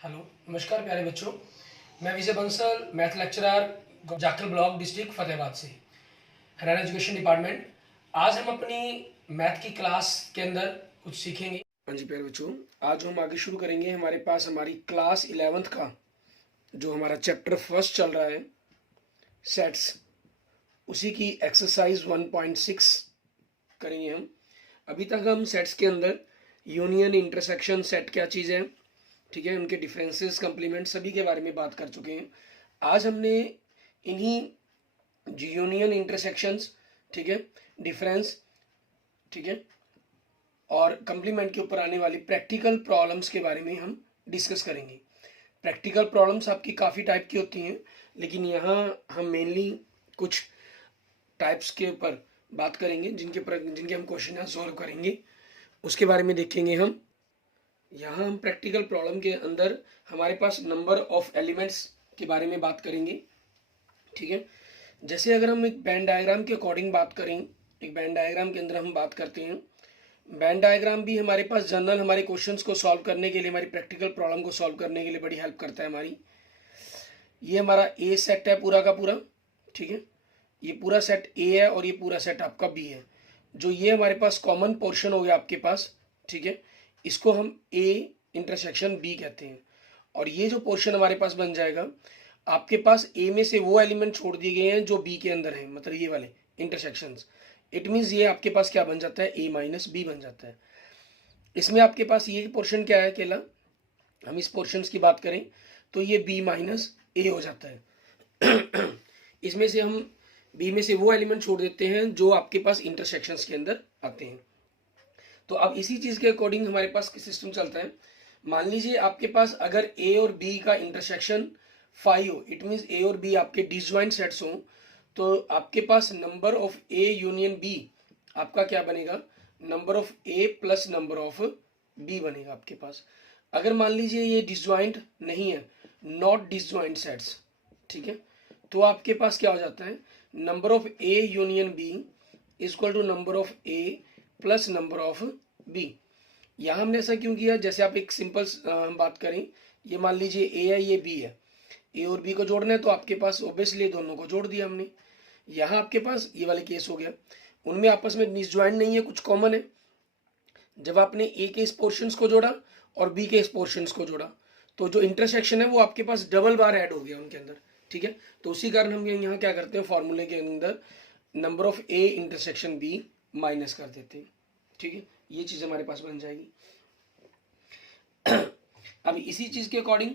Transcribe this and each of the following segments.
Hello, नमस्कार प्यारे बच्चों। मैं Vijay Bansal, math lecturer, Jakhal block, district Fatehabad से, हरियाणा एजुकेशन डिपार्टमेंट। आज हम अपनी मैथ की क्लास के अंदर कुछ सीखेंगे। हाँ जी प्यारे बच्चों, आज हम आगे शुरू करेंगे। हमारे पास हमारी क्लास 11th का जो हमारा चैप्टर फर्स्ट चल रहा है, सेट्स, उसी की एक्सरसाइज 1.6 करेंगे हम। अभी तक हम सेट्स के अंदर यूनियन, इंटरसेक्शन, सेट क्या चीज़ है, ठीक है, उनके डिफरेंसेस, कंप्लीमेंट, सभी के बारे में बात कर चुके हैं। आज हमने इन्हीं यूनियन, इंटरसेक्शंस, ठीक है, डिफरेंस, ठीक है, और कंप्लीमेंट के ऊपर आने वाली प्रैक्टिकल प्रॉब्लम्स के बारे में हम डिस्कस करेंगे। प्रैक्टिकल प्रॉब्लम्स आपकी काफ़ी टाइप की होती हैं, लेकिन यहाँ हम मेनली कुछ टाइप्स के ऊपर बात करेंगे जिनके हम क्वेश्चन सॉल्व करेंगे, उसके बारे में देखेंगे हम। यहाँ हम प्रैक्टिकल प्रॉब्लम के अंदर हमारे पास नंबर ऑफ एलिमेंट्स के बारे में बात करेंगे, ठीक है। जैसे अगर हम एक बैंड डायग्राम के अकॉर्डिंग बात करें, एक बैंड डायग्राम के अंदर हम बात करते हैं। बैंड डायग्राम भी हमारे पास जनरल हमारे क्वेश्चंस को सॉल्व करने के लिए, हमारी प्रैक्टिकल प्रॉब्लम को सॉल्व करने के लिए बड़ी हेल्प करता है हमारी। ये हमारा ए सेट है पूरा का पूरा, ठीक है। ये पूरा सेट ए है और ये पूरा सेट आपका बी है। जो ये हमारे पास कॉमन पोर्शन हो गया आपके पास, ठीक है, इसको हम ए इंटरसेक्शन बी कहते हैं। और ये जो पोर्शन हमारे पास बन जाएगा, आपके पास ए में से वो एलिमेंट छोड़ दिए गए हैं जो बी के अंदर हैं, मतलब ये वाले इंटरसेक्शंस। इट मीन्स ये आपके पास क्या बन जाता है, ए माइनस बी बन जाता है। इसमें आपके पास ये पोर्शन क्या है अकेला, हम इस पोर्शन की बात करें तो ये बी माइनस ए हो जाता है। इसमें से हम बी में से वो एलिमेंट छोड़ देते हैं जो आपके पास इंटरसेक्शंस के अंदर आते हैं। तो अब इसी चीज के अकॉर्डिंग हमारे पास सिस्टम चलता है। मान लीजिए आपके पास अगर ए और बी का इंटरसेक्शन 5 हो, इट मीन्स ए और बी आपके डिसजॉइंट सेट्स हो, तो आपके पास number of A union B आपका क्या बनेगा, number of A plus number of B बनेगा आपके पास। अगर मान लीजिए ये डिसजॉइंट नहीं है, नॉट डिसजॉइंट सेट्स, ठीक है, तो आपके पास क्या हो जाता है, number of A union B equal to number of A plus number of B. यहाँ हमने ऐसा क्यों किया, जैसे आप एक सिंपल हम बात करें, ये मान लीजिए ए है, ये बी है, ए और बी को जोड़ना है तो आपके पास ऑब्वियसली दोनों को जोड़ दिया हमने। यहाँ आपके पास ये वाले केस हो गया, उनमें आपस में डिसजॉइंट नहीं है, कुछ कॉमन है। जब आपने ए के इस पोर्शंस को जोड़ा और बी के इस पोर्शंस को जोड़ा, तो जो इंटरसेक्शन है वो आपके पास डबल बार ऐड हो गया उनके अंदर, ठीक है। तो उसी कारण हम यहाँ क्या करते हैं, फॉर्मूले के अंदर number of A intersection B minus कर देते हैं, ठीक है। ये चीज हमारे पास बन जाएगी। अब इसी चीज के अकॉर्डिंग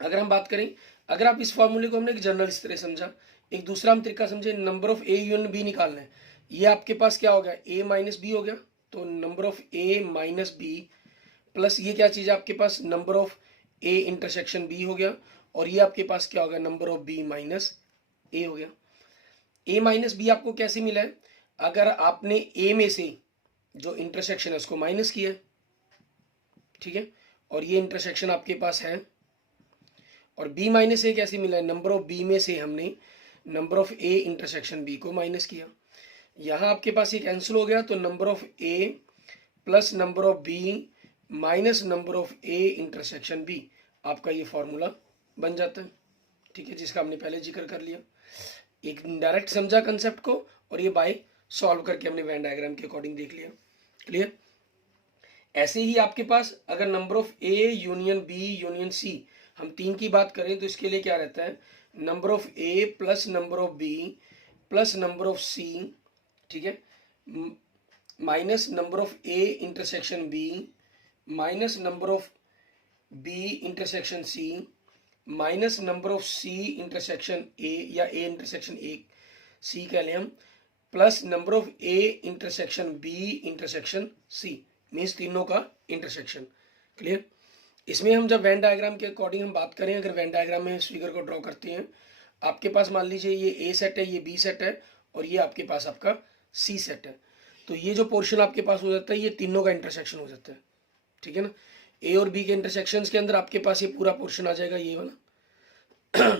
अगर हम बात करें, अगर आप इस फॉर्मूले को हमने एक जनरल इस तरह समझा, एक दूसरा हम तरीका समझे, number of A union B निकालना है। ये आपके पास क्या हो गया, ए माइनस बी हो गया, तो number of A minus B plus ये क्या चीज है आपके पास, number of A intersection B हो गया, और ये आपके पास क्या हो गया, number of B minus A हो गया। ए माइनस बी आपको कैसे मिला है, अगर आपने ए में से जो इंटरसेक्शन है उसको माइनस किया, ठीक है, और ये इंटरसेक्शन आपके पास है, और बी माइनस ए कैसे मिला है, नंबर ऑफ बी में से हमने number of A intersection B को माइनस किया। यहाँ आपके पास ये कैंसिल हो गया, तो number of A plus number of B minus number of A intersection B, आपका ये फॉर्मूला बन जाता है, ठीक है, जिसका हमने पहले जिक्र कर लिया। एक डायरेक्ट समझा कंसेप्ट को, और ये बाय सॉल्व करके हमने वेन डायग्राम के अकॉर्डिंग देख लिया। क्लियर। ऐसे ही आपके पास अगर number of A union B union C, हम तीन की बात करें तो इसके लिए क्या रहता है, number of A plus number of B plus number of C, ठीक है, minus number of A intersection B minus number of B intersection C minus number of C intersection A, या ए इंटरसेक्शन ए सी कह लें हम, plus number of A intersection B intersection C, means तीनों का intersection. Clear. इसमें हम जब Venn diagram के अकॉर्डिंग हम बात करें, अगर वेन डायग्राम में इस फिगर को ड्रॉ करते हैं, आपके पास मान लीजिए ये ए सेट है, ये बी सेट है, और ये आपके पास आपका सी सेट है, तो ये जो पोर्शन आपके पास हो जाता है ये तीनों का इंटरसेक्शन हो जाता है, ठीक है ना। ए और बी के इंटरसेक्शन के अंदर आपके पास ये पूरा पोर्शन आ जाएगा, ये वाला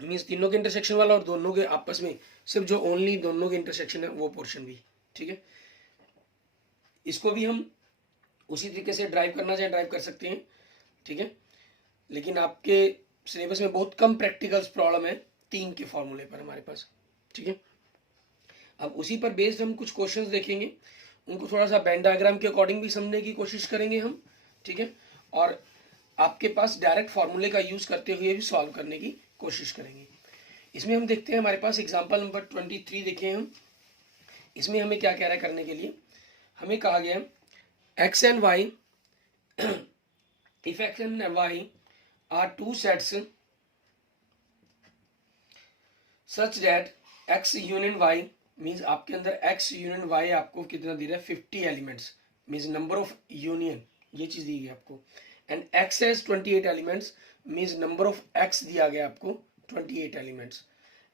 मीन्स तीनों के इंटरसेक्शन वाला, और दोनों के आपस में सिर्फ जो ओनली दोनों के इंटरसेक्शन है वो पोर्शन भी, ठीक है। इसको भी हम उसी तरीके से ड्राइव करना चाहे ड्राइव कर सकते हैं, ठीक है। लेकिन आपके सिलेबस में बहुत कम प्रैक्टिकल्स प्रॉब्लम है 3 के फॉर्मूले पर हमारे पास, ठीक है। अब उसी पर बेस्ड हम कुछ क्वेश्चंस देखेंगे, उनको थोड़ा सा वेन डायग्राम के अकॉर्डिंग भी समझने की कोशिश करेंगे हम, ठीक है, और आपके पास डायरेक्ट फॉर्मूले का यूज करते हुए भी सॉल्व करने की कोशिश करेंगे। इसमें हम देखते हैं हमारे पास एग्जाम्पल नंबर 23 देखें हम। इसमें हमें क्या कह रहा है करने के लिए, हमें कहा गया X and Y if X and Y are two sets such that X union Y means आपके अंदर एक्स यूनियन वाई आपको कितना दे रहा है 50 elements means number of union, ये चीज दी गई आपको। And X has 28 elements means number of X दिया गया आपको 28 elements.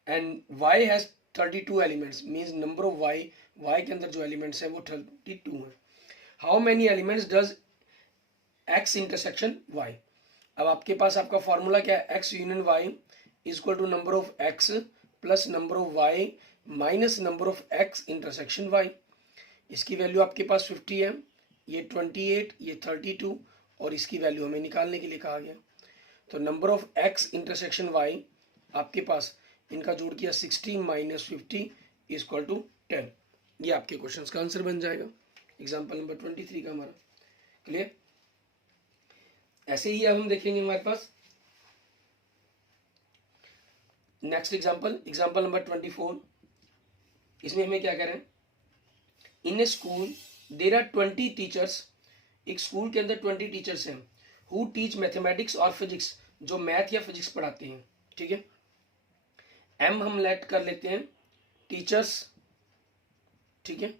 And Y has 32 elements means number of Y, Y के अंदर जो एलिमेंट्स है वो 32 है। How many elements does X intersection Y. अब आपके पास आपका फॉर्मूला क्या है, X union Y is equal to number of X plus number of Y minus number of X intersection Y. इसकी वैल्यू आपके पास 50 है, ये 28, ये 32 और इसकी वैल्यू हमें निकालने के लिए कहा गया। तो number of X intersection Y आपके पास इनका जोड़ किया 60 माइनस 50 इज इक्वल टू 10। ये आपके क्वेश्चन का आंसर बन जाएगा एग्जाम्पल नंबर 23 का हमारा। क्लियर। ऐसे ही अब हम देखेंगे हमारे पास नेक्स्ट एग्जाम्पल, एग्जाम्पल नंबर 24। इसमें हमें क्या कह रहे हैं, इन ए स्कूल देयर आर 20 टीचर्स। एक स्कूल के अंदर 20 टीचर्स हैं हु टीच मैथमेटिक्स और फिजिक्स, जो मैथ या फिजिक्स पढ़ाते हैं, ठीक है। एम हम लेट कर लेते हैं टीचर्स, ठीक है,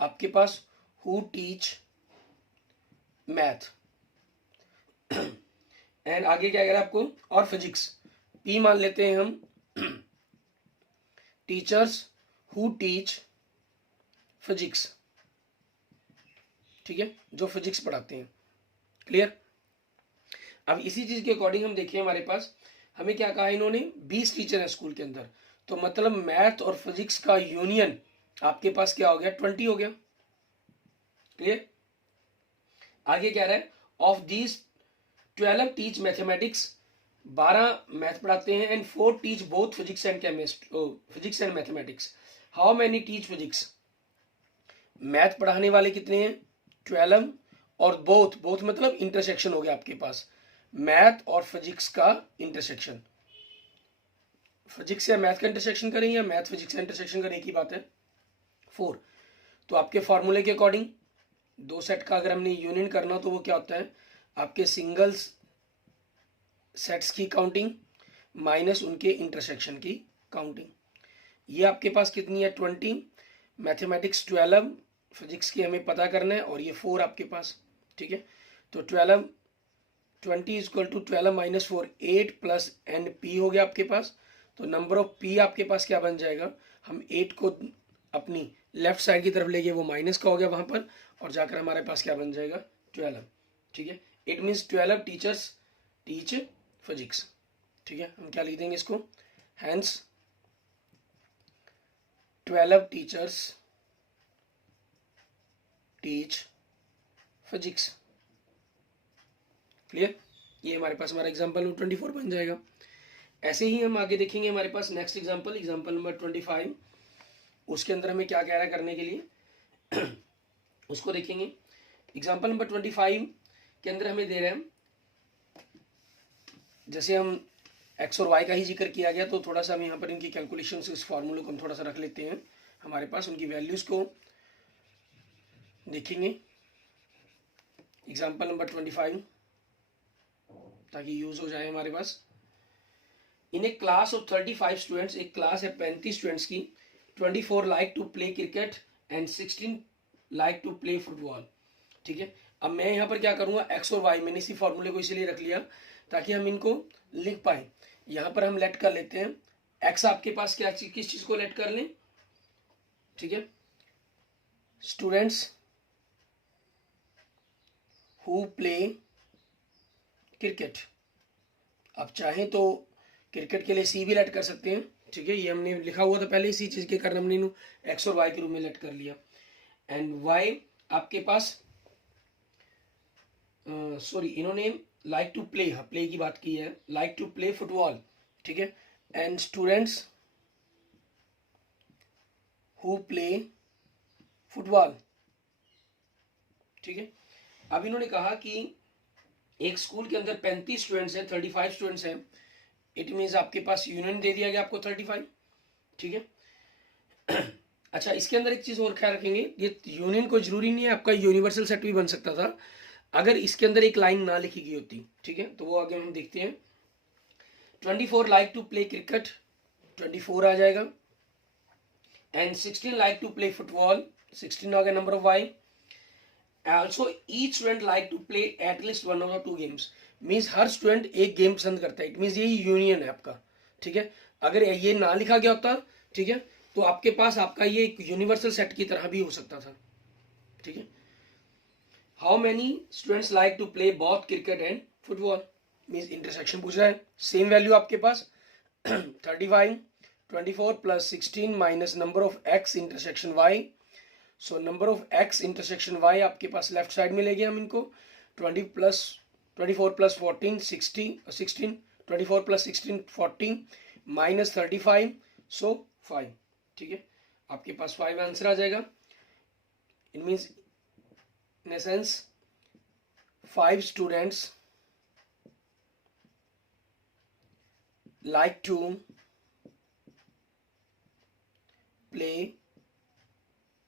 आपके पास हु टीच मैथ एंड आगे क्या कह रहा है आपको, और फिजिक्स। पी मान लेते हैं हम टीचर्स हु टीच फिजिक्स, ठीक है, जो फिजिक्स पढ़ाते हैं। क्लियर। अब इसी चीज के अकॉर्डिंग हम देखिए हमारे पास हमें क्या कहा इन्होंने, 20 टीचर है स्कूल के अंदर, तो मतलब मैथ और फिजिक्स का यूनियन आपके पास क्या हो गया, 20 हो गया। क्लियर। आगे क्या रहा है, of these 12 teach mathematics, 12 math पढ़ाते हैं, and 4 teach both physics and physics and mathematics. How many teach physics. Math पढ़ाने वाले कितने हैं, 12, और बोथ, बोथ मतलब इंटरसेक्शन हो गया आपके पास, मैथ और फिजिक्स का इंटरसेक्शन। फिजिक्स या मैथ का इंटरसेक्शन करें या मैथ फिजिक्स का इंटरसेक्शन करें, एक ही बात है, 4। तो आपके फॉर्मूले के अकॉर्डिंग दो सेट का अगर हमने यूनियन करना तो वो क्या होता है, आपके सिंगल्स सेट्स की काउंटिंग माइनस उनके इंटरसेक्शन की काउंटिंग। ये आपके पास कितनी है, 20, मैथमेटिक्स 12, फिजिक्स की हमें पता करना है, और ये 4 आपके पास, ठीक है। तो 20 is equal to 12 minus 4, 8 plus N P हो गया आपके पास। तो नंबर ऑफ पी आपके पास क्या बन जाएगा, हम 8 को अपनी लेफ्ट साइड की तरफ ले गए, वो माइनस का हो गया वहां पर, और जाकर हमारे पास क्या बन जाएगा, 12, ठीक है। It means 12 teachers teach physics, ठीक है। हम क्या लिख देंगे इसको, hence 12 teachers teach physics. Clear. ये हमारे पास हमारा एग्जांपल नंबर 24 बन जाएगा। ऐसे ही हम आगे देखेंगे हमारे पास नेक्स्ट एग्जांपल, एग्जांपल नंबर 25। उसके अंदर हमें क्या कह रहा है करने के लिए उसको देखेंगे। एग्जांपल नंबर 25 के अंदर हमें दे रहे हैं, जैसे हम एक्स और वाई का ही जिक्र किया गया, तो थोड़ा सा हम यहाँ पर इनकी कैलकुलेशन इस फॉर्मूले को हम थोड़ा सा रख लेते हैं हमारे पास, उनकी वैल्यूज को देखेंगे। एग्जांपल नंबर 25 ताकि यूज हो जाए हमारे पास। In a class of 35 students, एक क्लास है 35 स्टूडेंट्स की, 24 like to play cricket and 16 like to play football, ठीक है। अब मैं यहाँ पर क्या करूंगा, एक्स और वाई, मैंने इसी फॉर्मूले को इसलिए रख लिया ताकि हम इनको लिख पाए। यहाँ पर हम लेट कर लेते हैं, एक्स आपके पास क्या किस चीज को लेट कर लें, ठीक है, स्टूडेंट्स हु प्ले क्रिकेट। आप चाहें तो क्रिकेट के लिए सी भी लेट कर सकते हैं, ठीक है, ये हमने लिखा हुआ था पहले, इसी चीज के कारण हमने एक्स और वाई के रूप में लेट कर लिया। एंड वाई आपके पास सॉरी इन्होंने लाइक टू प्ले, हाँ प्ले की बात की है, लाइक टू प्ले फुटबॉल, ठीक है, and students who play football, ठीक है। अब इन्होंने कहा कि एक स्कूल के अंदर 35 स्टूडेंट्स हैं, 35 स्टूडेंट्स हैं, इट मीन्स आपके पास यूनियन दे दिया गया आपको 35, ठीक है। अच्छा, इसके अंदर एक चीज और ख्याल रखेंगे, ये यूनियन को जरूरी नहीं है आपका यूनिवर्सल सेट भी बन सकता था अगर इसके अंदर एक लाइन ना लिखी गई होती, ठीक है। तो वो आगे हम देखते हैं। 24 लाइक टू प्ले क्रिकेट, 24 आ जाएगा, and 16 like to play football, 16 आ गया number of Y. Also each student like to play at least one of the two games, means हर स्टूडेंट एक गेम पसंद करता है, इट मीन्स ये यूनियन है आपका, ठीक है। अगर ये ना लिखा गया होता, ठीक है, तो आपके पास आपका ये एक यूनिवर्सल सेट की तरह भी हो सकता था, ठीक है। How many students like to play both cricket and football, means intersection पूछ रहा है, सेम वैल्यू आपके पास 35, 24 plus 16 minus number of X intersection Y, so number of X intersection Y आपके पास लेफ्ट साइड में ले गए हम इनको, 24 प्लस 14 16, 24 प्लस 16 40 माइनस 35, सो 5, ठीक है। आपके पास 5 आंसर आ जाएगा। It means in a sense 5 students like to play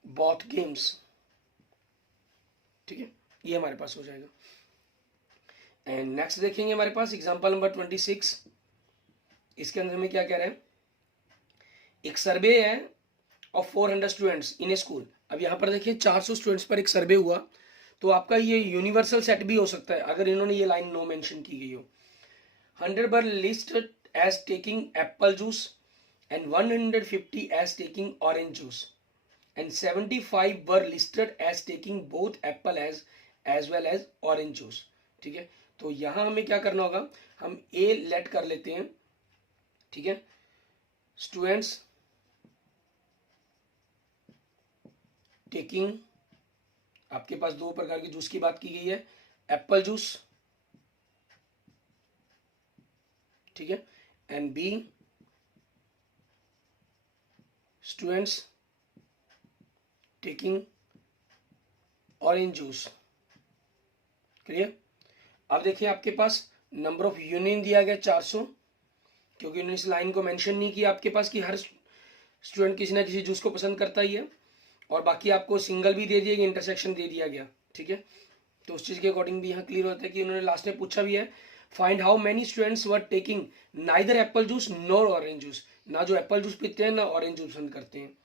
both games, ठीक है, ये हमारे पास हो जाएगा। एंड नेक्स्ट देखेंगे हमारे पास एग्जांपल नंबर 26। इसके अंदर हमें क्या कह रहे हैं, एक सर्वे है of 400 students in A school. अब यहाँ पर देखिए 400 स्टूडेंट्स पर एक सर्वे हुआ, तो आपका ये यूनिवर्सल सेट भी हो सकता है अगर इन्होंने ये लाइन नो मेंशन की गई हो। 100 were listed as taking apple juice and 150 as taking orange juice and 75 were listed as taking both apple as well as orange juice, ठीक है। तो यहाँ हमें क्या करना होगा, हम ए लेट कर लेते हैं, ठीक है। स्टूडेंट्स टेकिंग, आपके पास 2 प्रकार के जूस की बात की गई है, एप्पल जूस, ठीक है, and B students taking orange juice, clear. अब देखिए आपके पास नंबर ऑफ यूनियन दिया गया 400, क्योंकि इन्होंने इस लाइन को मेंशन नहीं किया आपके पास कि हर स्टूडेंट किसी ना किसी जूस को पसंद करता ही है, और बाकी आपको सिंगल भी दे दिया गया, इंटरसेक्शन दे दिया गया, ठीक है। तो उस चीज के अकॉर्डिंग भी यहाँ क्लियर होता है कि उन्होंने लास्ट में पूछा भी है, find how many students were taking neither apple juice nor orange juice, ना जो एप्पल जूस पीते हैं ना ऑरेंज जूस पसंद करते हैं,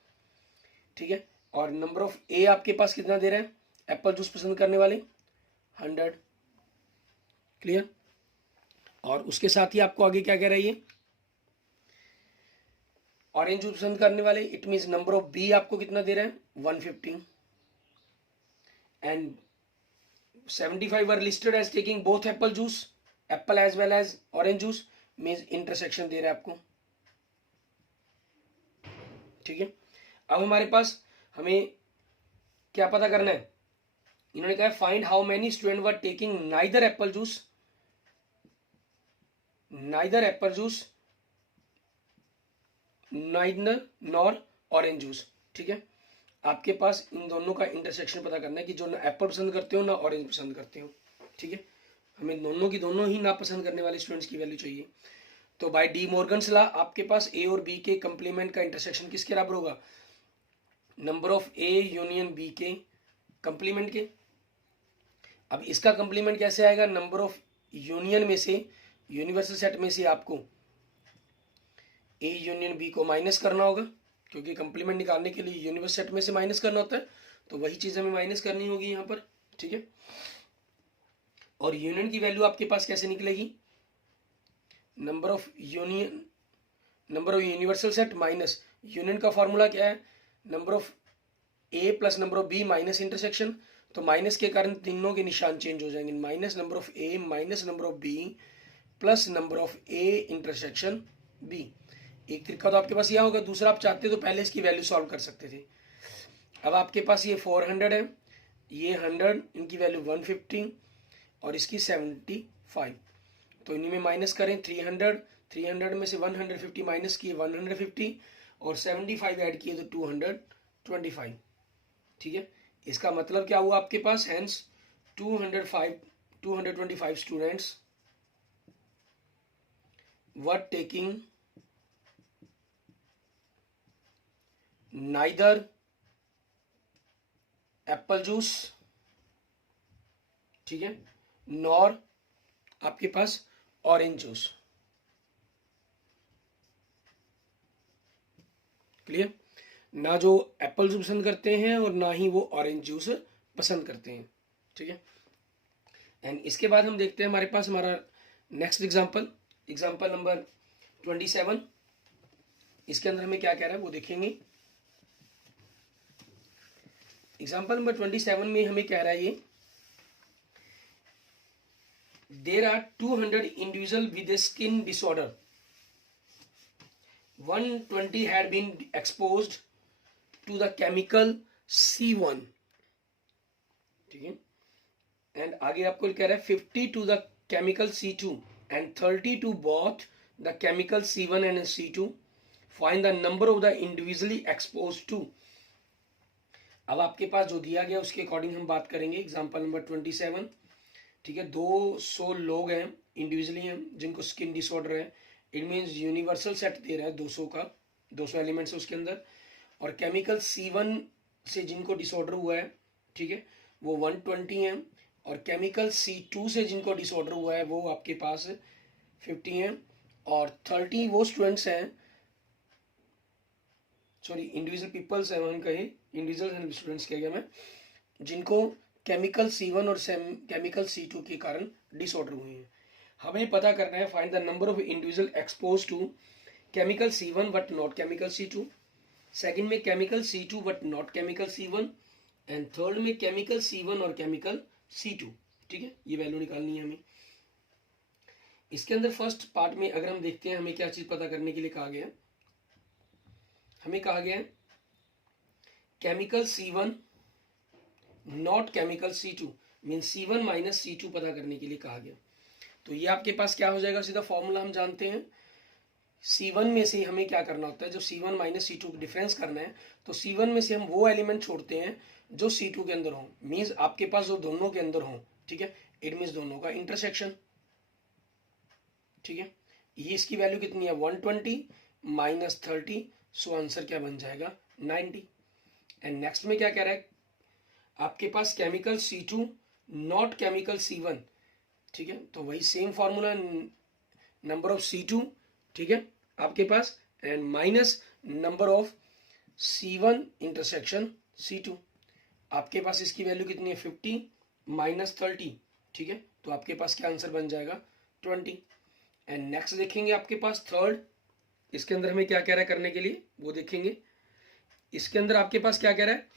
ठीक है। और नंबर ऑफ ए आपके पास कितना दे रहे हैं एप्पल जूस पसंद करने वाले, 100, क्लियर। और उसके साथ ही आपको आगे क्या कह रही है, ऑरेंज जूस पसंद करने वाले, it means number of B आपको कितना दे रहे हैं 150, and 75 were listed as taking both apple juice, apple as well as orange juice, means intersection दे रहे हैं आपको, ठीक है। अब हमारे पास हमें क्या पता करना है, इन्होंने कहा find how many student were taking neither apple juice neither nor orange juice, ठीक है। आपके पास इन दोनों का इंटरसेक्शन पता करना है कि जो ना एप्पल पसंद करते हो ना ऑरेंज पसंद करते हो, ठीक है। हमें दोनों की दोनों ही ना पसंद करने वाले स्टूडेंट्स की वैल्यू चाहिए। तो बाय डी मॉर्गन्स लॉ आपके पास ए और बी के कंप्लीमेंट का इंटरसेक्शन किसके बराबर होगा, number of A union B के कंप्लीमेंट के। अब इसका कंप्लीमेंट कैसे आएगा, नंबर ऑफ यूनियन में से, यूनिवर्सल सेट में से आपको ए यूनियन बी को माइनस करना होगा, क्योंकि कंप्लीमेंट निकालने के लिए यूनिवर्सल सेट में से माइनस करना होता है, तो वही चीज हमें माइनस करनी होगी यहाँ पर, ठीक है। और यूनियन की वैल्यू आपके पास कैसे निकलेगी, number of universal set minus union का फॉर्मूला क्या है, number of A plus number of B minus intersection, तो माइनस के कारण तीनों के निशान चेंज हो जाएंगे, minus number of A minus number of B plus number of A intersection B. एक तरीका तो आपके पास यह होगा, दूसरा आप चाहते तो पहले इसकी वैल्यू सॉल्व कर सकते थे। अब आपके पास ये 400 है, ये 100, इनकी वैल्यू 150 और इसकी 75 5। तो इन्हीं में माइनस करें 300, 300 में से 150 माइनस किए 150 और 75 ऐड किए तो 225। ठीक है, इसका मतलब क्या हुआ आपके पास, hence 225 students were taking neither apple juice, ठीक है, नॉर आपके पास ऑरेंज जूस। क्लियर, ना जो एप्पल जूस पसंद करते हैं और ना ही वो ऑरेंज जूस पसंद करते हैं। ठीक है, एंड इसके बाद हम देखते हैं हमारे पास हमारा नेक्स्ट एग्जांपल नंबर 27। इसके अंदर हमें क्या कह रहा है वो देखेंगे। एग्जांपल नंबर 27 में हमें कह रहा है ये, there are 200 individual with a skin disorder, 120 had been exposed to the chemical C1। ठीक है, एंड आगे आपको कह रहा है 50 to the chemical C2 and 30 to both the chemical C1 and C2, find the number of the individually exposed to। अब आपके पास जो दिया गया उसके अकॉर्डिंग हम बात करेंगे। एग्जांपल नंबर 27, ठीक है, 200 लोग हैं इंडिविजुअली हैं जिनको स्किन डिसऑर्डर है। इट मीन्स यूनिवर्सल सेट दे रहा है 200 का, 200 एलिमेंट्स है उसके अंदर, और केमिकल C1 से जिनको डिसऑर्डर हुआ है, ठीक है, वो 120 हैं, और केमिकल C2 से जिनको डिसऑर्डर हुआ है वो आपके पास 50 हैं, और 30 वो स्टूडेंट्स हैं, सॉरी इंडिविजुअल पीपल्स हैं, हम कहें इंडिविजुअल स्टूडेंट्स कह गया मैं, जिनको केमिकल C1 और केमिकल C2 के कारण डिसऑर्डर हुए हैं। हमें पता करना है find the number of individual expose to chemical C1 but not chemical C2, second में chemical C2 but not chemical C1, and third में केमिकल C1 और केमिकल C2। ठीक है, ये वैल्यू निकालनी है हमें। इसके अंदर फर्स्ट पार्ट में अगर हम देखते हैं हमें क्या चीज पता करने के लिए कहा गया है, हमें कहा गया है chemical C1 not chemical C2, mean C1 minus C2 पता करने के लिए कहा गया। तो ये आपके पास क्या हो जाएगा, सीधा फॉर्मूला हम जानते हैं। C1 में से हमें क्या करना होता है, जो C1 माइनस C2 का डिफरेंस करना है, तो C1 में से हम वो एलिमेंट छोड़ते हैं जो C2 के अंदर हो, मीन्स आपके पास जो दोनों के अंदर हो। ठीक है, इट मीन्स दोनों का इंटरसेक्शन। ठीक है, ये इसकी वैल्यू कितनी है 120 माइनस 30, सो आंसर क्या बन जाएगा 90। एंड नेक्स्ट में क्या कह रहा है, आपके पास chemical C2 not chemical C1। ठीक है, तो वही same formula, number of C2, ठीक है, आपके पास, and minus number of C1 intersection C2। आपके पास इसकी वैल्यू कितनी है 50 माइनस 30। ठीक है, तो आपके पास क्या आंसर बन जाएगा 20। एंड नेक्स्ट देखेंगे आपके पास थर्ड, इसके अंदर हमें क्या कह रहा है करने के लिए वो देखेंगे। इसके अंदर आपके पास क्या कह रहा है,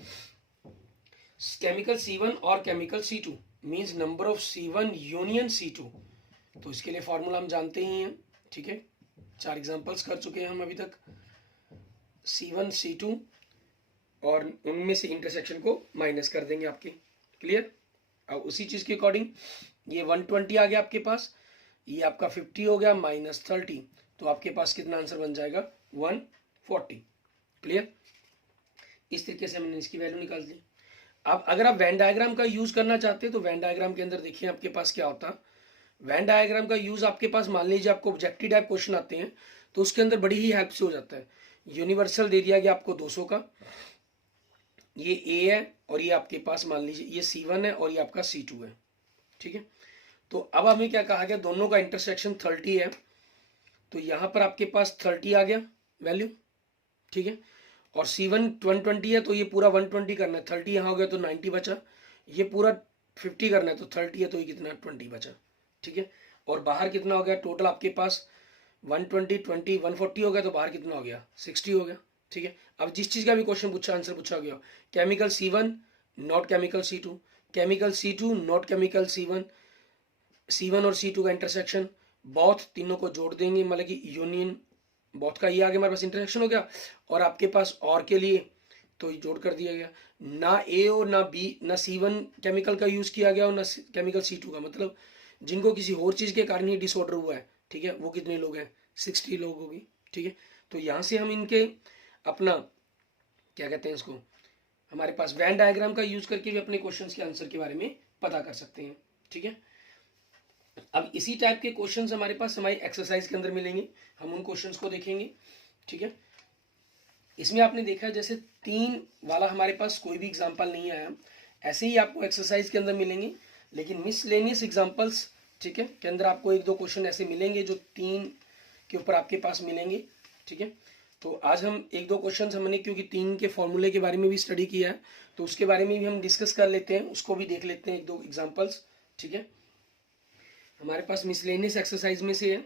केमिकल C1 और chemical C2 means number of C1 union C2। तो इसके लिए फॉर्मूला हम जानते ही हैं। ठीक है, 4 एग्जांपल्स कर चुके हैं हम अभी तक, C1 C2, और उनमें से इंटरसेक्शन को माइनस कर देंगे आपके। क्लियर, अब उसी चीज के अकॉर्डिंग ये 120 आ गया आपके पास, ये आपका 50 हो गया माइनस 30, तो आपके पास कितना आंसर बन जाएगा 140। क्लियर, इस तरीके से हमने इसकी वैल्यू निकाल दी। अब अगर आप वेन डायग्राम का यूज करना चाहते हैं तो वेन डायग्राम के अंदर देखिए आपके पास क्या होता है। वेन डायग्राम का यूज आपके पास, मान लीजिए आपको ऑब्जेक्टिव टाइप क्वेश्चन आते हैं तो उसके अंदर बड़ी ही हेल्प से हो जाता है। यूनिवर्सल दे दिया गया आपको 200 का, ये ए है और ये आपके पास मान लीजिए ये C1 है और ये आपका C2 है। ठीक है, तो अब हमें क्या कहा गया, दोनों का इंटरसेक्शन 30 है, तो यहां पर आपके पास 30 आ गया वैल्यू। ठीक है, और C1 120 है तो ये पूरा 120 करना है, 30 यहाँ हो गया तो 90 बचा, ये पूरा 50 करना है तो 30 है तो ये कितना 20 बचा। ठीक है, और बाहर कितना हो गया टोटल आपके पास 120 20 140 हो गया, तो बाहर कितना हो गया 60 हो गया। ठीक है, अब जिस चीज का भी क्वेश्चन पूछा आंसर पूछा गया, chemical C1 not chemical C2, chemical C2 not chemical C1, C1 और C2 का इंटरसेक्शन, बहुत तीनों को जोड़ देंगे, मतलब कि यूनियन बहुत का ये आगे हमारे पास इंटरसेक्शन हो गया, और आपके पास और के लिए तो जोड़ कर दिया गया, ना ए और ना बी, ना C1 केमिकल का यूज किया गया और ना केमिकल C2 का, मतलब जिनको किसी और चीज़ के कारण ही डिसऑर्डर हुआ है, ठीक है, वो कितने लोग हैं, 60 लोग होगी, ठीक है। तो यहाँ से हम इनके अपना क्या कहते हैं इसको, हमारे पास वेन डायग्राम का यूज करके भी अपने क्वेश्चंस के आंसर के बारे में पता कर सकते हैं, ठीक है। अब इसी टाइप के क्वेश्चंस हमारे पास हमारी एक्सरसाइज के अंदर मिलेंगे, हम उन क्वेश्चंस को देखेंगे, ठीक है। इसमें आपने देखा जैसे 3 वाला हमारे पास कोई भी एग्जाम्पल नहीं आया, ऐसे ही आपको एक्सरसाइज के अंदर मिलेंगे, लेकिन मिसलेनियस एग्जाम्पल्स, ठीक है, के अंदर आपको 1-2 क्वेश्चन ऐसे मिलेंगे जो 3 के ऊपर आपके पास मिलेंगे, ठीक है। तो आज हम 1-2 क्वेश्चन हमने, क्योंकि 3 के फॉर्मूले के बारे में भी स्टडी किया है, तो उसके बारे में भी हम डिस्कस कर लेते हैं, उसको भी देख लेते हैं 1-2 एग्जाम्पल्स, ठीक है। हमारे पास मिसलेनियस एक्सरसाइज में से है,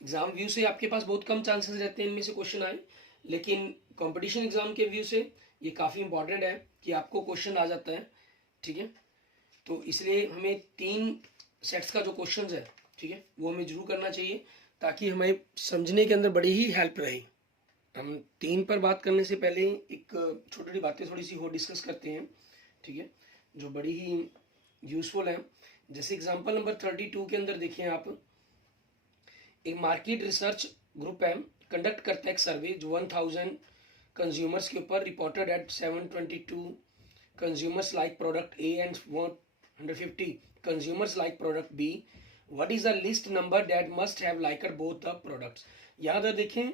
एग्जाम व्यू से आपके पास बहुत कम चांसेस रहते हैं इनमें से क्वेश्चन आए, लेकिन कंपटीशन एग्जाम के व्यू से ये काफ़ी इंपॉर्टेंट है कि आपको क्वेश्चन आ जाता है, ठीक है। तो इसलिए हमें 3 सेट्स का जो क्वेश्चन है, ठीक है, वो हमें जरूर करना चाहिए, ताकि हमें समझने के अंदर बड़ी ही हेल्प रहे। हम 3 पर बात करने से पहले एक छोटी छोटी बातें थोड़ी सी और डिस्कस करते हैं, ठीक है, जो बड़ी ही यूजफुल है। जैसे एग्जाम्पल नंबर 32 के अंदर देखिए आप, एक मार्केट रिसर्च ग्रुप है, कंडक्ट करता है एक सर्वे जो 1000 कंज्यूमर्स के ऊपर, reported at 722 consumers like product A and 150 consumers like product B, what is the least number that must have liked both the products. यहाँ पर देखें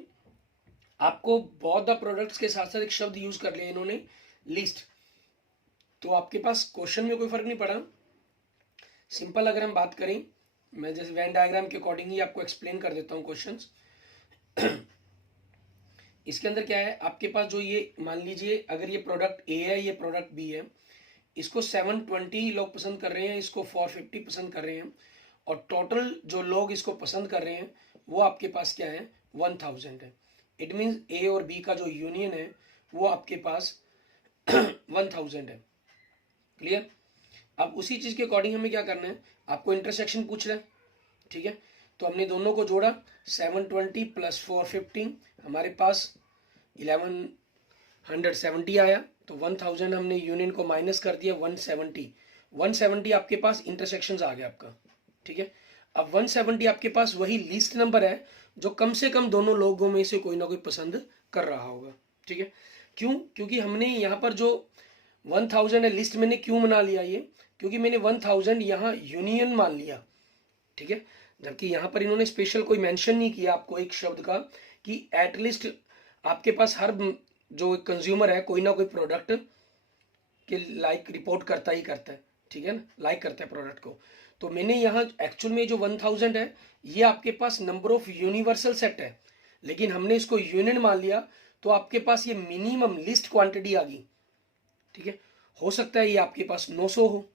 आपको बोथ द प्रोडक्ट्स के साथ साथ एक शब्द यूज कर लिया इन्होंने, लिस्ट। तो आपके पास क्वेश्चन में कोई फर्क नहीं पड़ा, सिंपल अगर हम बात करें, मैं जैसे वेन डायग्राम के अकॉर्डिंग ही आपको एक्सप्लेन कर देता हूँ क्वेश्चंस। इसके अंदर क्या है आपके पास, जो ये मान लीजिए अगर ये प्रोडक्ट ए है, ये प्रोडक्ट बी है, इसको 720 लोग पसंद कर रहे हैं, इसको 450 पसंद कर रहे हैं, और टोटल जो लोग इसको पसंद कर रहे हैं वो आपके पास क्या है, 1000 है। इट मीन्स ए और बी का जो यूनियन है वो आपके पास 1000 है। क्लियर। अब उसी चीज के अकॉर्डिंग हमें क्या करना है, आपको इंटरसेक्शन पूछ रहा है, ठीक है। तो हमने दोनों को जोड़ा, 720 प्लस 450 हमारे पास 1170 आया। तो 1000 हमने यूनियन को माइनस कर दिया, 170 आपके पास इंटरसेक्शन आ गया आपका, ठीक है। अब 170 आपके पास वही लिस्ट नंबर है जो कम से कम दोनों लोगों में से कोई ना कोई पसंद कर रहा होगा, ठीक है। क्यों, क्योंकि हमने यहाँ पर जो 1000 है लिस्ट मैंने क्यों बना लिया ये, क्योंकि मैंने 1000 यहाँ यूनियन मान लिया, ठीक है। जबकि यहाँ पर इन्होंने स्पेशल कोई मेंशन नहीं किया आपको एक शब्द का कि एटलीस्ट आपके पास हर जो कंज्यूमर है कोई ना कोई प्रोडक्ट के लाइक रिपोर्ट करता ही करता है, ठीक है ना, लाइक करता है प्रोडक्ट को। तो मैंने यहाँ एक्चुअल में जो 1000 है ये आपके पास नंबर ऑफ यूनिवर्सल सेट है, लेकिन हमने इसको यूनियन मान लिया, तो आपके पास ये मिनिमम लिस्ट क्वांटिटी आ गई, ठीक है। हो सकता है ये आपके पास 900 हो,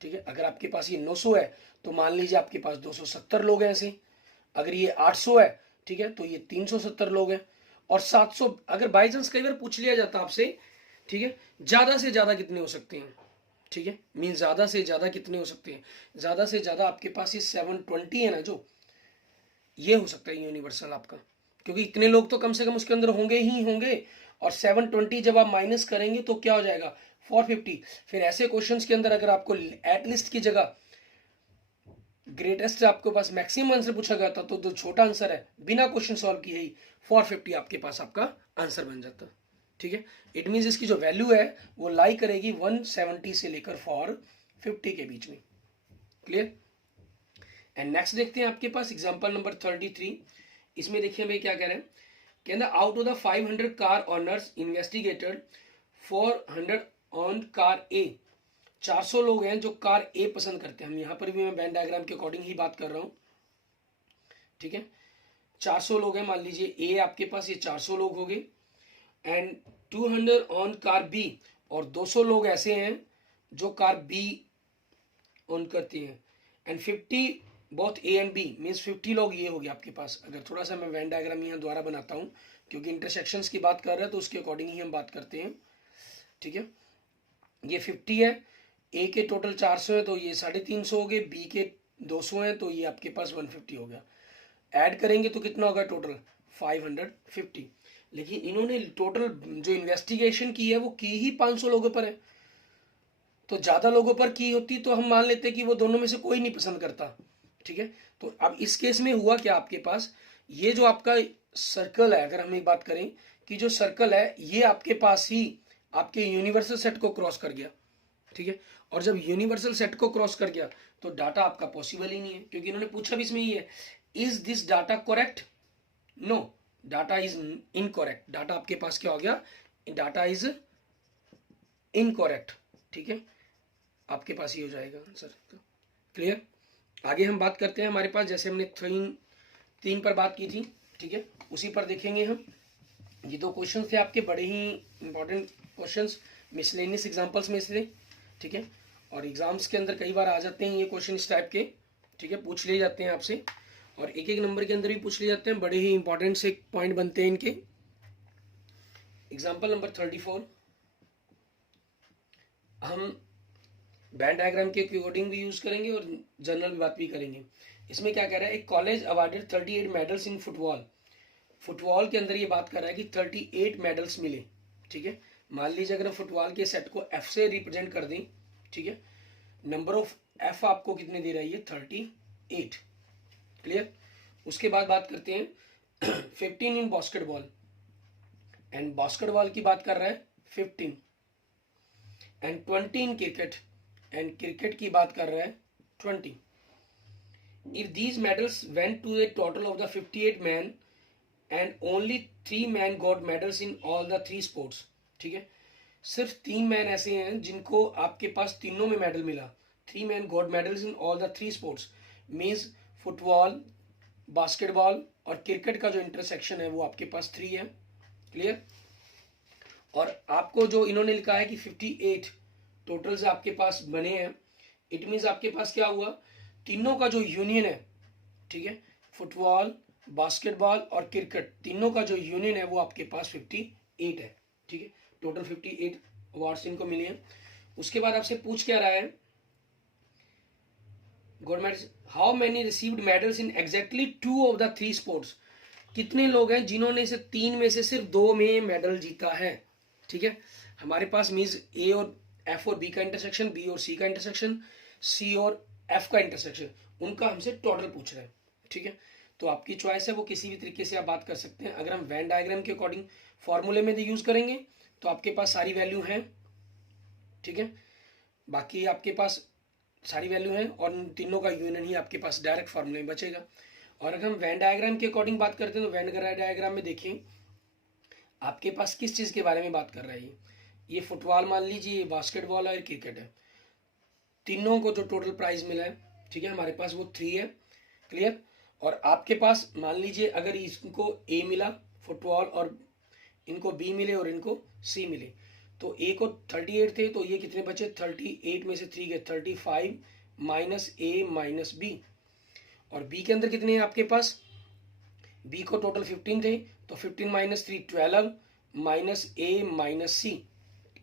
ठीक है। अगर आपके पास ये 900 है तो मान लीजिए आपके पास 270 लोग हैं ऐसे, अगर ये 800 है, ठीक है, तो ये 370 लोग हैं, और 700 अगर बाई चांस कई बार पूछ लिया जाता आपसे, ठीक है, ज्यादा से ज्यादा कितने हो सकते हैं, ठीक है, मीन ज्यादा से ज्यादा कितने हो सकते हैं, ज्यादा से ज्यादा आपके पास ये 720 है ना, जो ये हो सकता है यूनिवर्सल आपका, क्योंकि इतने लोग तो कम से कम उसके अंदर होंगे ही होंगे, और 720 जब आप माइनस करेंगे तो क्या हो जाएगा, 450। फिर ऐसे क्वेश्चंस के अंदर अगर आपको एटलिस्ट की जगह ग्रेटेस्ट आपके पास मैक्सिमम आंसर पूछा गया था, तो जो छोटा आंसर है बिना क्वेश्चन सॉल्व किए ही 450 आपके पास आपका आंसर बन जाता, ठीक है। इट मींस इसकी जो वैल्यू है वो लाई करेगी 170 से लेकर 450 के बीच में। क्लियर। एंड नेक्स्ट देखते हैं आपके पास एग्जांपल नंबर 33। इसमें देखिए भाई क्या कह रहे हैं, कहना out of the 500 car owners investigated 400 own car A, 400 लोग हैं जो कार ए पसंद करते हैं। हम यहाँ पर भी मैं वेन डायग्राम के अकॉर्डिंग ही बात कर रहा हूँ, ठीक है। 400 लोग हैं, मान लीजिए ए आपके पास, ये 400 लोग हो गए, एंड 200 ऑन कार बी, और 200 लोग ऐसे हैं जो कार बी ऑन करते हैं, and 50 both A and B, means 50 लोग ये हो गया आपके पास। अगर थोड़ा सा मैं वेन डायग्राम यहाँ दोबारा बनाता हूँ, क्योंकि इंटरसेक्शंस की बात कर रहे हैं तो उसके अकॉर्डिंग ही हम बात करते हैं, ठीक है। ये 50 है, ए के टोटल 400 है तो ये 350 हो गए, बी के 200 है तो ये आपके पास 150 हो गया। ऐड करेंगे तो कितना होगा टोटल 550। लेकिन इन्होंने टोटल जो इन्वेस्टिगेशन की है वो की ही 500 लोगों पर है, तो ज़्यादा लोगों पर की होती तो हम मान लेते कि वो दोनों में से कोई नहीं पसंद करता, ठीक है। तो अब इस केस में हुआ क्या, आपके पास ये जो आपका सर्कल है, अगर हम एक बात करें कि जो सर्कल है ये आपके पास ही आपके यूनिवर्सल सेट को क्रॉस कर गया, ठीक है। और जब यूनिवर्सल सेट को क्रॉस कर गया तो डाटा आपका पॉसिबल ही नहीं है, क्योंकि इन्होंने पूछा भी इसमें ही है, is this data correct? No, data is incorrect. Data आपके पास क्या हो गया, डाटा इज इनकरेक्ट, ठीक है। आपके पास ही हो जाएगा आंसर। क्लियर। आगे हम बात करते हैं, हमारे पास जैसे हमने तीन पर बात की थी, ठीक है, उसी पर देखेंगे हम। ये दो क्वेश्चन थे आपके, बड़े ही इंपॉर्टेंट क्वेश्चंस, मिसलेनियस एग्जांपल्स में से, ठीक है। और एग्जाम्स के अंदर कई बार आ जाते हैं ये क्वेश्चन इस टाइप के, ठीक है, पूछ लिए जाते हैं आपसे, और एक एक नंबर के अंदर भी पूछ लिए जाते हैं, बड़े ही इंपॉर्टेंट से पॉइंट बनते हैं इनके। एग्जाम्पल नंबर 34, हम बैन डायग्राम के अकॉर्डिंग भी यूज करेंगे और जनरल बात भी करेंगे। इसमें क्या कह रहा है, एक college awarded 38 medals in football. Football के अंदर ये बात कर रहा है कि 38 मेडल्स मिले, ठीक है। मान लीजिए अगर हम फुटबॉल के सेट को एफ से रिप्रेजेंट कर दें, ठीक है, नंबर ऑफ एफ आपको कितने दे रही है, 38। क्लियर। उसके बाद बात करते हैं 15 इन बास्केटबॉल, एंड बास्केटबॉल की बात कर रहा है 15, and 20 in cricket, and cricket की बात कर रहा है 20। If these medals went to a total of the 58 man and only 3 man got medals in all the 3 sports, ठीक है, सिर्फ 3 मैन ऐसे हैं जिनको आपके पास तीनों में मेडल मिला। 3 man got medals in all the 3 sports means football, basketball और क्रिकेट का जो इंटरसेक्शन है वो आपके पास 3 है। क्लियर। और आपको जो इन्होंने लिखा है कि 58 टोटल से आपके पास बने हैं, इट मीन्स आपके पास क्या हुआ, तीनों का जो यूनियन है, ठीक है, फुटबॉल, बास्केटबॉल और क्रिकेट, तीनों का जो यूनियन है वो आपके पास 58 है, ठीक है। टोटल 58 अवार्ड्स इनको मिले हैं। उसके बाद आपसे पूछ क्या रहा है, government how many received medals in exactly 2 of the 3 sports. कितने लोग हैं जिन्होंने से 3 में से सिर्फ 2 में मेडल जीता है, ठीक है। हमारे पास मीन्स ए और एफ और बी का इंटरसेक्शन, बी और सी का इंटरसेक्शन, सी और एफ का इंटरसेक्शन, उनका हमसे टोटल पूछ रहे हैं, ठीक है। तो आपकी चॉइस है, वो किसी भी तरीके से आप बात कर सकते हैं। अगर हम वेन डायग्राम के अकॉर्डिंग फॉर्मूले में यूज करेंगे तो आपके पास सारी वैल्यू है, ठीक है, बाकी आपके पास सारी वैल्यू है और तीनों का यूनियन ही आपके पास डायरेक्ट फॉर्मूले में बचेगा। और अगर हम वेन डायग्राम के अकॉर्डिंग बात करते हैं तो वेन डायग्राम में देखिए आपके पास किस चीज़ के बारे में बात कर रहा है। ये फुटबॉल मान लीजिए, ये बास्केटबॉल और क्रिकेट है, तीनों को जो टोटल प्राइज मिला है, ठीक है, हमारे पास वो 3 है। क्लियर। और आपके पास मान लीजिए अगर इनको ए मिला फुटबॉल और इनको बी मिले और इनको सी मिले, तो ए को 38 थे तो ये कितने बचे, 38 में से 3 गए, 35 माइनस ए माइनस बी। और बी के अंदर कितने हैं आपके पास, बी को टोटल 15 थे तो 15 minus 3 12 minus A minus C.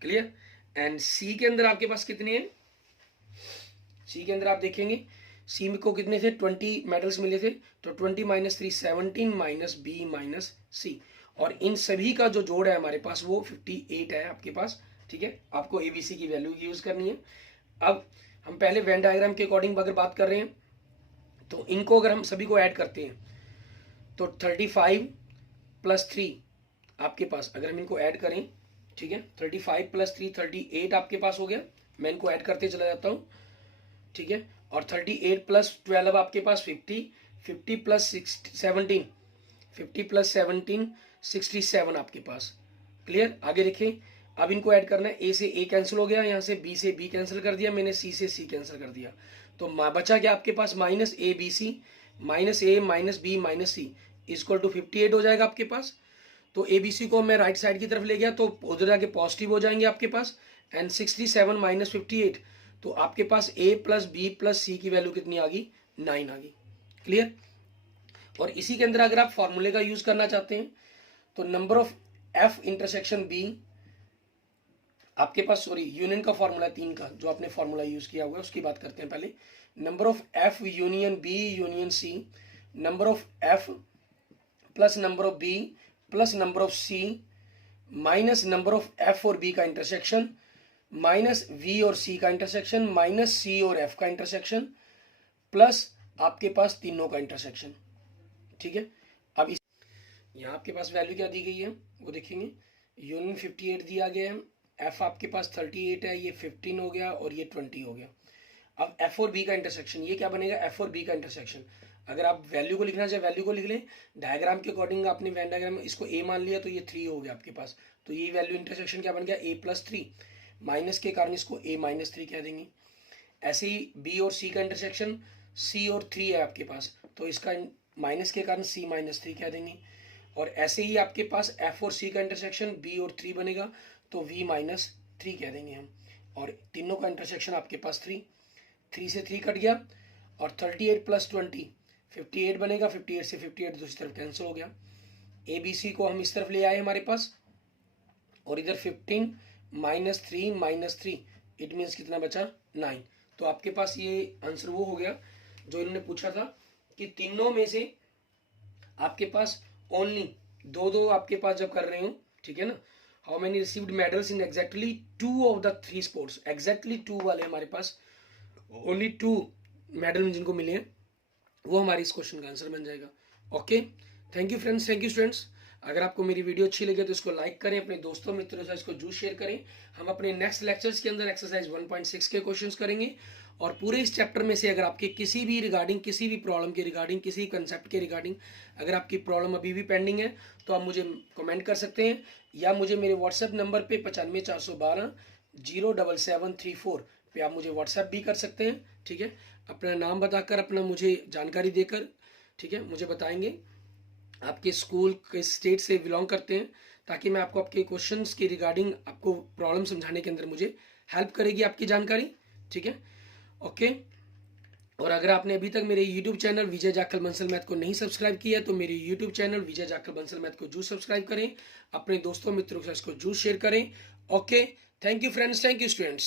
Clear. And C के अंदर आपके पास कितने हैं, सी के अंदर आप देखेंगे सी को कितने थे, 20 मेडल्स मिले थे, तो 20 माइनस 3 17 माइनस बी माइनस सी। और इन सभी का जो जोड़ है हमारे पास वो 58 है आपके पास, ठीक है। आपको एबीसी की वैल्यू यूज करनी है। अब हम पहले वेन डायग्राम के अकॉर्डिंग अगर बात कर रहे हैं तो इनको अगर हम सभी को ऐड करते हैं तो 35 प्लस 3 आपके पास, अगर हम इनको ऐड करें, ठीक है, 35 प्लस 3 38 आपके पास हो गया। मैं इनको ऐड करते चला जाता हूँ, ठीक है। और 38 प्लस 12 आपके पास 50, 50 प्लस 17, 50 प्लस 17 67 आपके पास। क्लियर। आगे देखें, अब इनको ऐड करना है, ए से ए कैंसिल हो गया, यहाँ से बी से बी कैंसिल कर दिया मैंने, सी से सी कैंसिल कर दिया, तो बचा क्या आपके पास, minus A B C minus A minus B minus C equal to 58 हो जाएगा आपके पास। तो ए बी सी को मैं राइट साइड की तरफ ले गया तो उधर जाके पॉजिटिव हो जाएंगे आपके पास, एंड 67 माइनस 58 तो आपके पास ए प्लस बी प्लस सी की वैल्यू कितनी आ गई, 9 आ गई। क्लियर। और इसी के अंदर अगर आप फॉर्मूले का यूज करना चाहते हैं तो number of F intersection B आपके पास, सॉरी यूनियन का फॉर्मूला 3 का जो आपने फॉर्मूला यूज किया हुआ है उसकी बात करते हैं पहले। Number of F union B union C, number of F plus number of B plus number of C minus number of F और बी का इंटरसेक्शन माइनस वी और सी का इंटरसेक्शन माइनस सी और एफ का इंटरसेक्शन प्लस आपके पास तीनों का इंटरसेक्शन। ठीक है, अब इस यहाँ आपके पास वैल्यू क्या दी गई है वो देखेंगे। यूनियन 58 दिया गया है, एफ आपके पास 38 है, ये 15 हो गया और ये 20 हो गया। अब एफ और बी का इंटरसेक्शन, ये क्या बनेगा, एफ और बी का इंटरसेक्शन। अगर आप वैल्यू को लिखना चाहे वैल्यू को लिख लें, डायग्राम के अकॉर्डिंग आपने वेन डायग्राम में इसको ए मान लिया तो ये 3 हो गया आपके पास, तो ये वैल्यू इंटरसेक्शन क्या बन गया, a+3, माइनस के कारण इसको a-3 कह देंगे। ऐसे ही बी और सी का इंटरसेक्शन सी और 3 है आपके पास, तो इसका माइनस के कारण c-3 कह देंगे। और ऐसे ही आपके पास एफ और सी का इंटरसेक्शन बी और 3 बनेगा, तो v-3 कह देंगे हम। और तीनों का इंटरसेक्शन आपके पास 3 से 3 कट गया, और 38 + 20 58 बनेगा, 58 से 58 दूसरी तरफ कैंसिल हो गया। ए बी सी को हम इस तरफ ले आए हमारे पास, और इधर 15 - 3 इट मीन्स कितना बचा, 9। तो आपके पास ये आंसर वो हो गया जो इन्होंने पूछा था कि तीनों में से आपके पास ओनली दो आपके पास जब कर रहे हो, ठीक है ना, how many received medals in exactly 2 of the 3 sports, exactly 2 वाले हमारे पास, ओनली 2 मेडल जिनको मिले हैं, वो हमारी इस क्वेश्चन का आंसर बन जाएगा। Okay, thank you friends, thank you students. अगर आपको मेरी वीडियो अच्छी लगे तो इसको लाइक करें, अपने दोस्तों मित्रों से इसको जरूर शेयर करें। हम अपने नेक्स्ट लेक्चर्स के अंदर एक्सरसाइज 1.6 के क्वेश्चंस करेंगे, और पूरे इस चैप्टर में से अगर आपके किसी भी रिगार्डिंग, किसी भी प्रॉब्लम के रिगार्डिंग, किसी कंसेप्ट के रिगार्डिंग अगर आपकी प्रॉब्लम अभी भी पेंडिंग है तो आप मुझे कमेंट कर सकते हैं, या मुझे मेरे व्हाट्सएप नंबर पे 95 412 07734 पे आप मुझे व्हाट्सएप भी कर सकते हैं। ठीक है, अपना नाम बताकर, अपना मुझे जानकारी देकर, ठीक है, मुझे बताएंगे आपके स्कूल किस स्टेट से बिलोंग करते हैं, ताकि मैं आपको आपके क्वेश्चंस के रिगार्डिंग आपको प्रॉब्लम समझाने के अंदर मुझे हेल्प करेगी आपकी जानकारी। ठीक है, ओके। और अगर आपने अभी तक मेरे यूट्यूब चैनल विजय जाखल बंसल मैथ को नहीं सब्सक्राइब किया तो मेरे यूट्यूब चैनल विजय जाखल बंसल मैथ को जरूर सब्सक्राइब करें, अपने दोस्तों मित्रों के साथ इसको जरूर शेयर करें। Okay, thank you friends, thank you students.